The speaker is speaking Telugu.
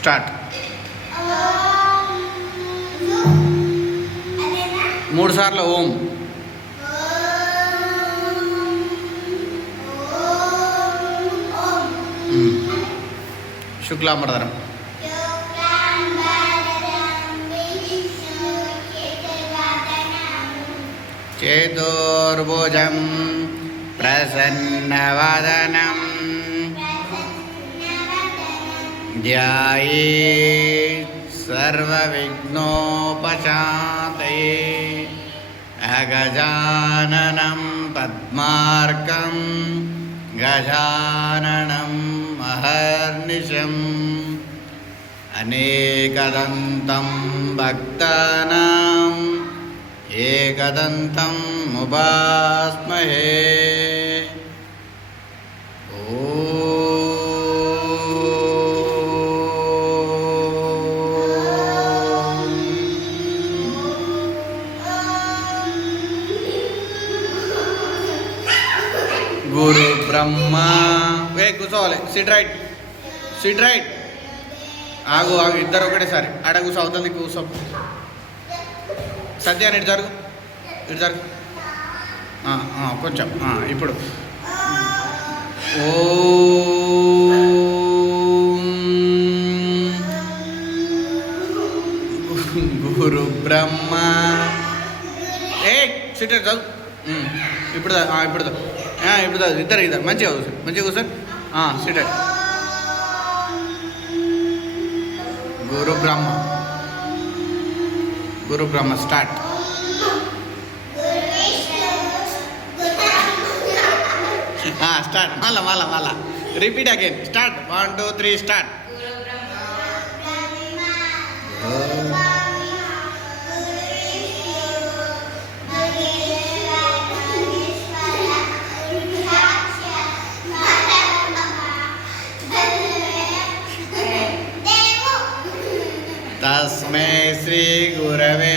స్టార్ట్. 3 సార్లు ఓం. శుక్లాంబరధరం. చేతోర్భుజం ప్రసన్నవదనం ధ్యాయేత్ సర్వవిఘ్నోపశాంతయే. అగజాననం పద్మార్కం గజాననం మహర్నిశం అనేకదంతం భక్తానాం ఏకదంతం ఉపాస్మహే. గురు బ్రహ్మ. కూర్చోవాలి. SIT right, SIT right. ఆగు ఆగు, ఇద్దరు ఒకటేసారి. ఆడ కూర్చో, అవుతుంది కూర్చో. సత్య ఇటు జరుగు, ఇటు జరుగు కొంచెం. ఇప్పుడు గురు బ్రహ్మ. సిట్ చదువు. ఇప్పుడు ఇప్పుడు ఇప్పుడు ఇద్దరు ఇద్దరు మంచిగా కూర్చోండి, మంచిగా కూర్చోండి. సిట్. గురు బ్రహ్మ, గురు బ్రహ్మ. స్టార్ట్. స్టార్ట్. మళ్ళా రిపీట్ అగైన్. స్టార్ట్. 1 2 3 స్టార్ట్. తస్మై శ్రీ గురవే